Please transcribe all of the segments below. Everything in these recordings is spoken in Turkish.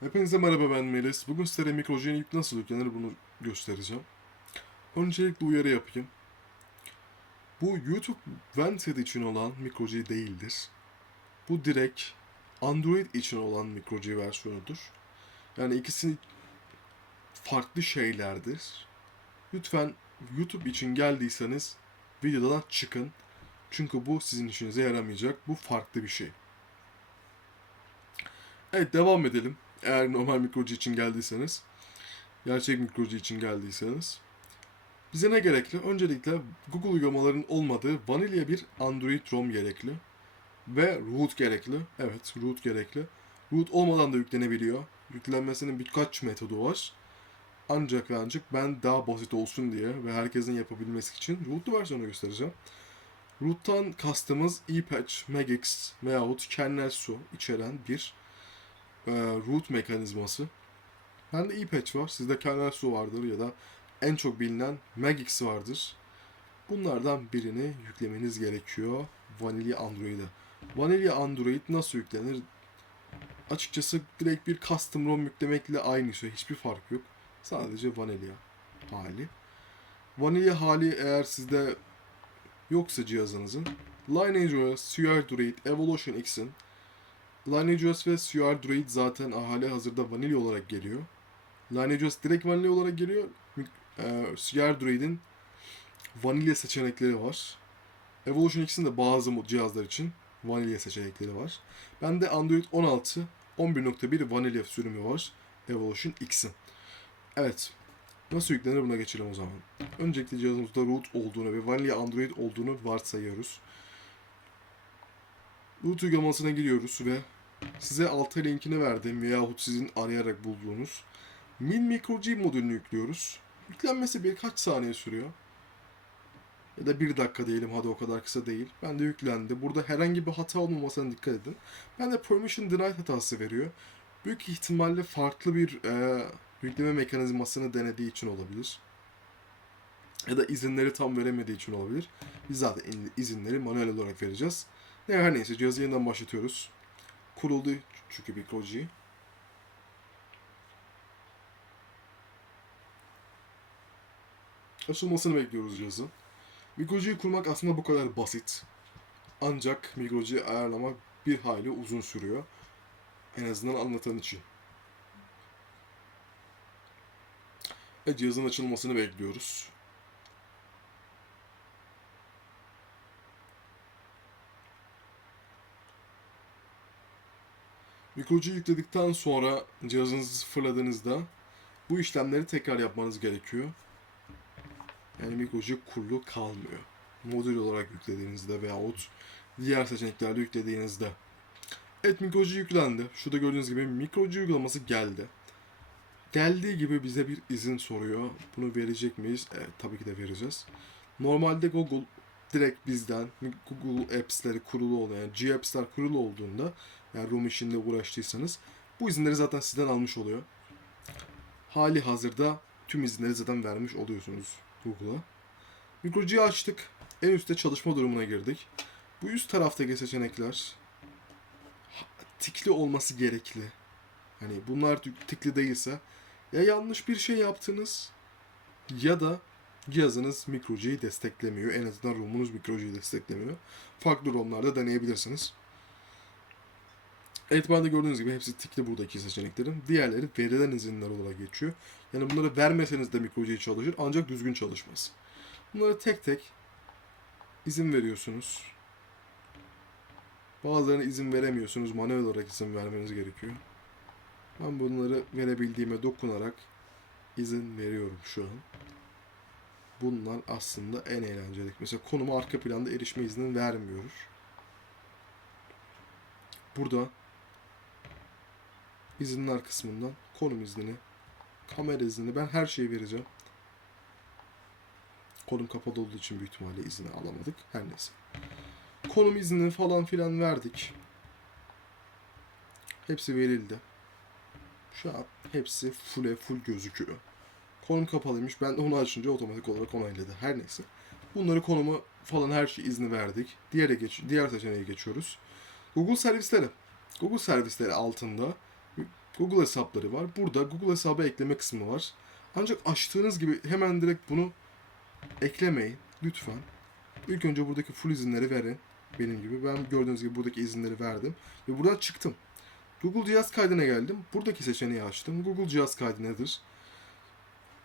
Hepinize merhaba ben Melis. Bugün size mikrojen yük nasıl yüklenir bunu göstereceğim. Öncelikle uyarı yapayım. Bu YouTube Vented için olan mikroji değildir. Bu direkt Android için olan mikroji versiyonudur. Yani ikisi farklı şeylerdir. Lütfen YouTube için geldiyseniz videodan çıkın. Çünkü bu sizin işinize yaramayacak. Bu farklı bir şey. Evet devam edelim. Eğer normal mikroji için geldiyseniz, gerçek mikroji için geldiyseniz. Bize ne gerekli? Öncelikle Google uygulamaların olmadığı vanilya bir Android ROM gerekli. Ve root gerekli. Evet, root gerekli. Root olmadan da yüklenebiliyor. Yüklenmesinin birkaç metodu var. Ancak ve ancak ben daha basit olsun diye ve herkesin yapabilmesi için rootlu versiyonu göstereceğim. Root'tan kastımız ePatch, Magix veyahut kernel su içeren bir e, root mekanizması. Bende ePatch var, sizde kernel su vardır ya da en çok bilinen Magix vardır. Bunlardan birini yüklemeniz gerekiyor Vanilla Android'e. Vanilla Android nasıl yüklenir? Açıkçası direkt bir custom ROM yüklemekle aynı şey. Hiçbir fark yok. Sadece Vanilla hali. Vanilla hali eğer sizde yoksa cihazınızın LineageOS, CR Druid, Evolution X'in LineageOS ve CR Druid zaten hali hazırda vanilya olarak geliyor. LineageOS direkt vanilya olarak geliyor. Ee, CR Druid'in vanilya seçenekleri var. Evolution X'in de bazı cihazlar için vanilya seçenekleri var. Bende Android 16 11.1 vanilya sürümü var. Evolution X'in. Evet. Nasıl yüklenir buna geçelim o zaman. Öncelikle cihazımızda root olduğunu ve vanilya Android olduğunu varsayıyoruz. Root uygulamasına giriyoruz ve size alta linkini verdiğim veyahut sizin arayarak bulduğunuz Min Micro G modülünü yüklüyoruz. Yüklenmesi birkaç saniye sürüyor. Ya da bir dakika diyelim hadi o kadar kısa değil. Ben de yüklendi. Burada herhangi bir hata olmamasına dikkat edin. Ben de permission denied hatası veriyor. Büyük ihtimalle farklı bir e, yükleme mekanizmasını denediği için olabilir. Ya da izinleri tam veremediği için olabilir. Biz zaten izinleri manuel olarak vereceğiz. Ne her neyse cihazı yeniden başlatıyoruz. Kuruldu çünkü bir proje. Açılmasını bekliyoruz cihazın. Mikrojiyi kurmak aslında bu kadar basit. Ancak mikrojiyi ayarlamak bir hayli uzun sürüyor. En azından anlatan için. Ve cihazın açılmasını bekliyoruz. Mikrocuyu yükledikten sonra cihazınızı sıfırladığınızda bu işlemleri tekrar yapmanız gerekiyor. Yani mikrocu kurulu kalmıyor. Modül olarak yüklediğinizde veyahut diğer seçeneklerle yüklediğinizde. Evet mikrocu yüklendi. Şurada gördüğünüz gibi mikrocu uygulaması geldi. Geldiği gibi bize bir izin soruyor. Bunu verecek miyiz? Evet tabii ki de vereceğiz. Normalde Google direkt bizden Google Apps'leri kurulu olan yani G-Apps'ler kurulu olduğunda yani ROM işinde uğraştıysanız bu izinleri zaten sizden almış oluyor. Hali hazırda tüm izinleri zaten vermiş oluyorsunuz Google'a. Mikrocuyu açtık. En üstte çalışma durumuna girdik. Bu üst taraftaki seçenekler tikli olması gerekli. Hani bunlar tikli değilse ya yanlış bir şey yaptınız ya da cihazınız mikrocuyu desteklemiyor. En azından ROM'unuz mikrocuyu desteklemiyor. Farklı ROM'larda deneyebilirsiniz. Evet bende gördüğünüz gibi hepsi tikli buradaki seçeneklerin. Diğerleri verilen izinler olarak geçiyor. Yani bunları vermeseniz de mikrocuyu çalışır ancak düzgün çalışmaz. Bunları tek tek izin veriyorsunuz. Bazılarına izin veremiyorsunuz. Manuel olarak izin vermeniz gerekiyor. Ben bunları verebildiğime dokunarak izin veriyorum şu an. Bunlar aslında en eğlenceli. Mesela konuma arka planda erişme izni vermiyoruz. Burada izinler kısmından konum iznini, kamera iznini ben her şeyi vereceğim. Konum kapalı olduğu için büyük ihtimalle izni alamadık. Her neyse. Konum iznini falan filan verdik. Hepsi verildi. Şu an hepsi full'e full gözüküyor. Konum kapalıymış. Ben de onu açınca otomatik olarak onayladı. Her neyse. Bunları konumu falan her şey izni verdik. Diğere geç, diğer seçeneğe geçiyoruz. Google servisleri. Google servisleri altında Google hesapları var. Burada Google hesabı ekleme kısmı var. Ancak açtığınız gibi hemen direkt bunu eklemeyin. Lütfen. İlk önce buradaki full izinleri verin. Benim gibi. Ben gördüğünüz gibi buradaki izinleri verdim. Ve buradan çıktım. Google cihaz kaydına geldim. Buradaki seçeneği açtım. Google cihaz kaydı nedir?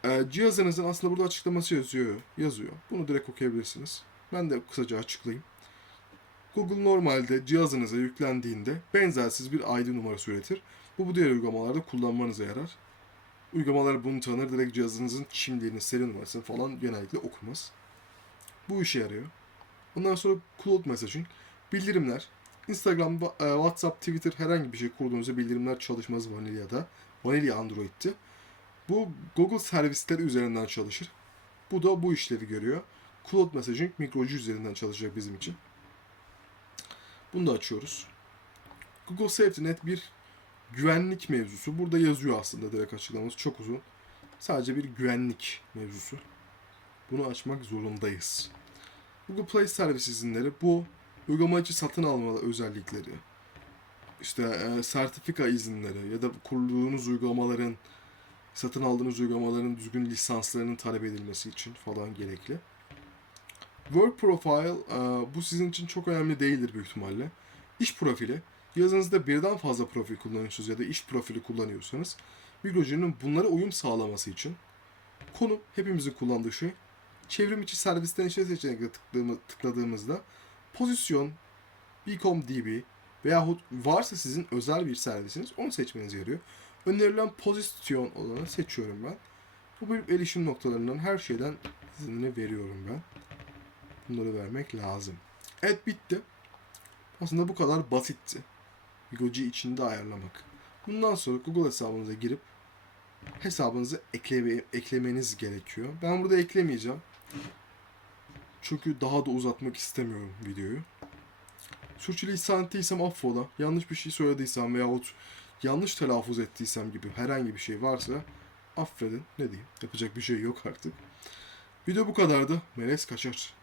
Ee, cihazınızın aslında burada açıklaması yazıyor. Yazıyor. Bunu direkt okuyabilirsiniz. Ben de kısaca açıklayayım. Google normalde cihazınıza yüklendiğinde benzersiz bir ID numarası üretir. Bu bu diğer uygulamalarda kullanmanıza yarar. Uygulamalar bunu tanır. Direkt cihazınızın kimliğini, seri numarasını falan genellikle okumaz. Bu işe yarıyor. Ondan sonra cloud messaging, bildirimler. Instagram, e, WhatsApp, Twitter herhangi bir şey kurduğunuzda bildirimler çalışmaz Vanilla'da. Vanilla Android'ti. Bu Google servisleri üzerinden çalışır. Bu da bu işlevi görüyor. Cloud Messaging MicroG üzerinden çalışacak bizim için. Bunu da açıyoruz. Google Safety Net bir güvenlik mevzusu. Burada yazıyor aslında direkt açıklaması. Çok uzun. Sadece bir güvenlik mevzusu. Bunu açmak zorundayız. Google Play servis izinleri bu uygulama içi satın alma özellikleri. İşte e, sertifika izinleri ya da kurduğunuz uygulamaların satın aldığınız uygulamaların düzgün lisanslarının talep edilmesi için falan gerekli. Work Profile e, bu sizin için çok önemli değildir büyük ihtimalle. İş profili. Cihazınızda birden fazla profil kullanıyorsunuz ya da iş profili kullanıyorsanız MicroG'nin bunlara uyum sağlaması için konu hepimizin kullandığı şey. Çevrim içi servisten işte seçenekle tıkladığımı- tıkladığımızda pozisyon, Becom DB veyahut varsa sizin özel bir servisiniz onu seçmenize yarıyor. Önerilen pozisyon olanı seçiyorum ben. Bu benim erişim noktalarından her şeyden izinini veriyorum ben. Bunları vermek lazım. Evet bitti. Aslında bu kadar basitti. Goji içinde ayarlamak. Bundan sonra Google hesabınıza girip hesabınızı ekleme, eklemeniz gerekiyor. Ben burada eklemeyeceğim. Çünkü daha da uzatmak istemiyorum videoyu. Sürçülisan ettiysem affola. Yanlış bir şey söylediysem veyahut yanlış telaffuz ettiysem gibi herhangi bir şey varsa affedin. Ne diyeyim? Yapacak bir şey yok artık. Video bu kadardı. Melez kaçar.